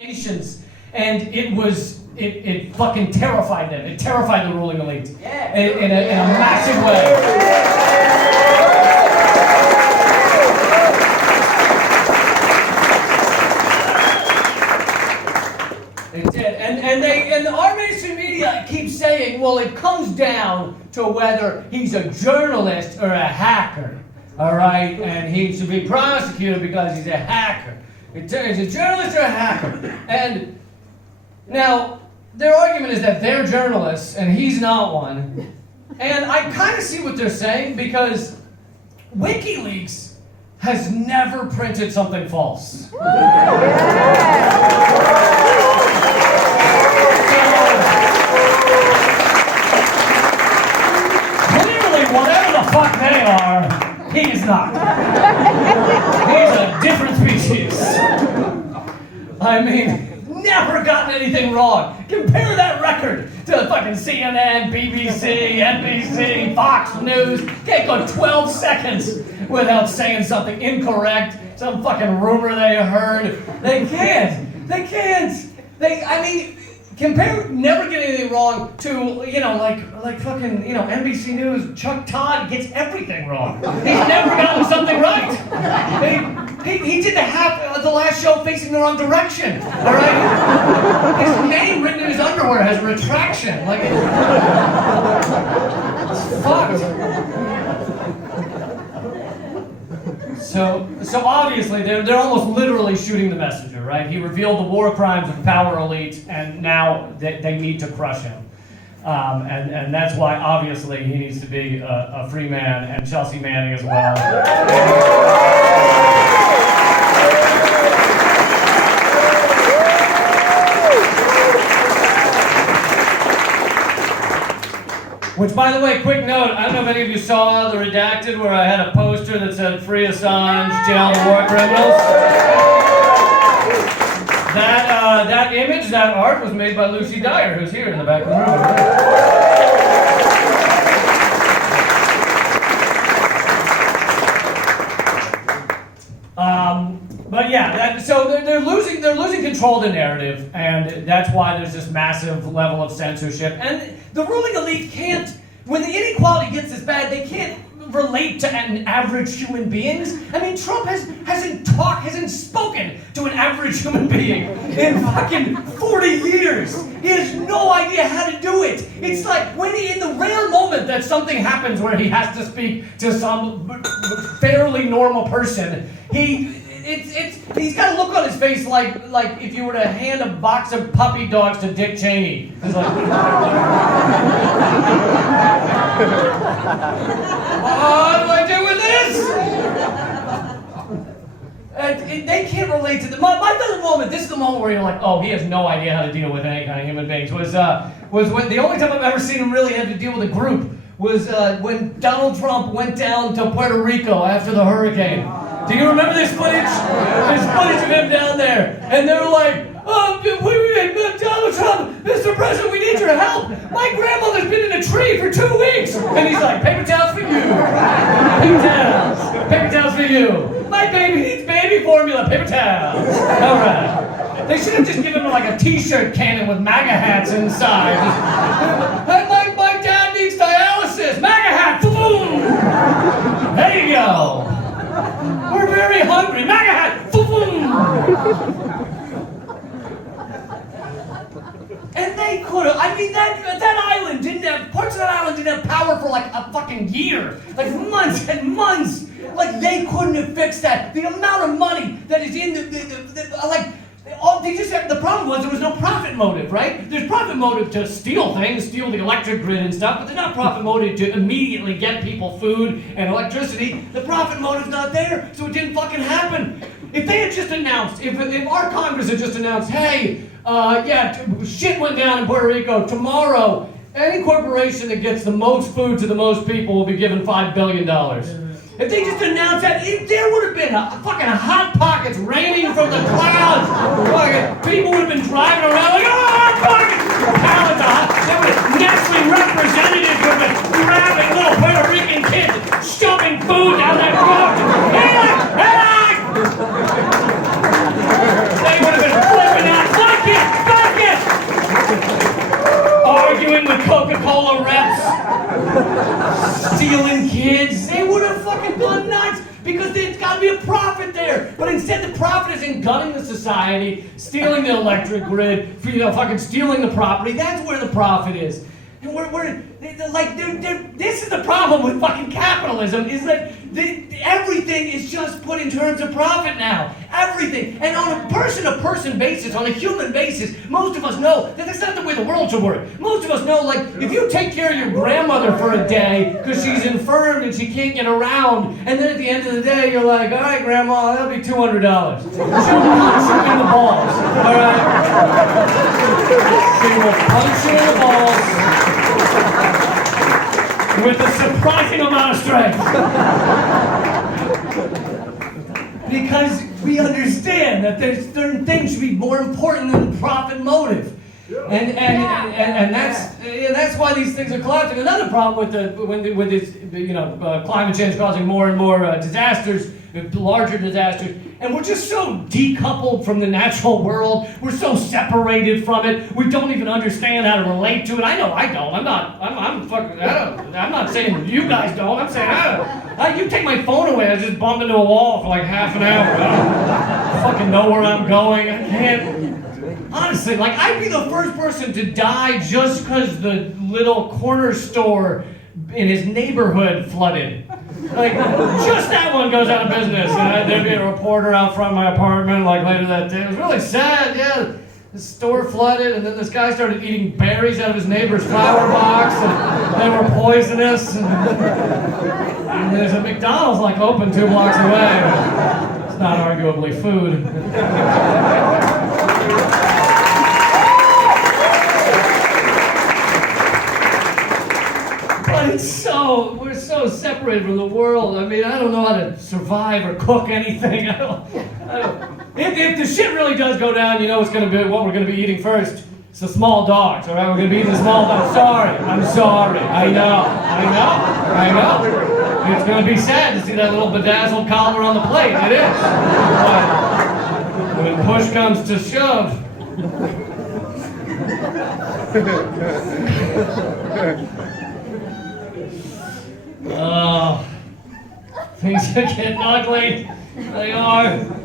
nations, and it fucking terrified them. It terrified the ruling elite in a massive way. It did, and our mainstream media keeps saying, well, it comes down to whether he's a journalist or a hacker, all right, and he should be prosecuted because he's a hacker. He's a journalist or a hacker. And now, their argument is that they're journalists and he's not one. And I kind of see what they're saying, because WikiLeaks has never printed something false. Clearly, whatever the fuck they are, he is not. He's a different species. I mean, never gotten anything wrong. Compare that record to fucking CNN, BBC, NBC, Fox News. Can't go 12 seconds without saying something incorrect, some fucking rumor they heard. They can't. I mean, compare never getting anything wrong to, like fucking, NBC News, Chuck Todd gets everything wrong. He's never gotten something right. He did the last show facing the wrong direction, all right? His name written in his underwear has retraction. Like, it's fucked. So obviously, they're almost literally shooting the messenger, right? He revealed the war crimes of the power elite, and now they need to crush him. And that's why, obviously, he needs to be a free man, and Chelsea Manning as well. Which, by the way, quick note, I don't know if any of you saw the Redacted, where I had a poster that said "Free Assange, jail the war criminals." That image, that art, was made by Lucy Dyer, who's here in the back of the room. But yeah, so they're losing control of the narrative, and that's why there's this massive level of censorship. And the ruling elite can't, when the inequality gets this bad, they can't relate to average human beings. I mean, Trump hasn't spoken to an average human being in fucking 40 years. He has no idea how to do it. It's like when in the rare moment that something happens where he has to speak to some fairly normal person, he's got a look on his face like if you were to hand a box of puppy dogs to Dick Cheney. He's like, what do I do with this? They can't relate to my favorite moment. This is the moment where you're like, oh, he has no idea how to deal with any kind of human beings. Was when the only time I've ever seen him really have to deal with a group was when Donald Trump went down to Puerto Rico after the hurricane. Do you remember this footage? There's footage of him down there, and they were like, Donald Trump, Mr. President, we need your help. My grandmother's been in a tree for 2 weeks. And he's like, paper towels for you. Paper towels for you. My baby needs baby formula, paper towels. All right. They should have just given him like a t-shirt cannon with MAGA hats inside. My dad needs dialysis. MAGA hat, boom. There you go. We're very hungry. MAGA hat! Boom! And they could have, that island didn't have, parts of that island didn't have power for like a fucking year. Like months and months. Like they couldn't have fixed that. The amount of money that is in the problem was there was no profit motive, right? There's profit motive to steal things, steal the electric grid and stuff, but there's not profit motive to immediately get people food and electricity. The profit motive's not there, so it didn't fucking happen. If they had just announced, if our Congress had just announced, hey, shit went down in Puerto Rico, tomorrow, any corporation that gets the most food to the most people will be given $5 billion. If they just announced that, there would have been fucking hot pockets raining from the clouds. People would have been driving around like, oh, hot pockets! Pallets of hot. There would have Nestle representatives would have been grabbing little Puerto Rican kids, shoving food down their throat. They would have been flipping out. society, stealing the electric grid, fucking stealing the property. That's where the profit is. And this is the problem with fucking capitalism, is that everything is just put in terms of profit now. Everything. And on a person-to-person basis, on a human basis, most of us know that that's not the way the world should work. Most of us know, like, if you take care of your grandmother for a day because she's infirm and she can't get around, and then at the end of the day, you're like, all right, Grandma, that'll be $200. She'll punch you in the balls, all right? She will punch you in the balls with a surprising amount of strength. Because we understand that there's certain things should be more important than the profit motive. And that's why these things are collapsing. Another problem with this climate change causing more and more disasters, larger disasters, and we're just so decoupled from the natural world. We're so separated from it. We don't even understand how to relate to it. I know I don't. I'm not saying you guys don't. I'm saying I don't. You take my phone away, I just bump into a wall for like half an hour. I don't fucking know where I'm going. I can't. Honestly, like, I'd be the first person to die just because the little corner store in his neighborhood flooded. Like, just that one goes out of business. And there'd be a reporter out front of my apartment, like, later that day. It was really sad, yeah. The store flooded, and then this guy started eating berries out of his neighbor's flower box, and they were poisonous. And there's a McDonald's, like, open 2 blocks away. It's not arguably food. But we're so separated from the world. I mean, I don't know how to survive or cook anything. If the shit really does go down, you know what we're going to be eating first. It's the small dogs, all right? We're going to be eating the small dogs. I'm sorry. I know. It's going to be sad to see that little bedazzled collar on the plate. It is. But when push comes to shove, oh, things are getting ugly. They are.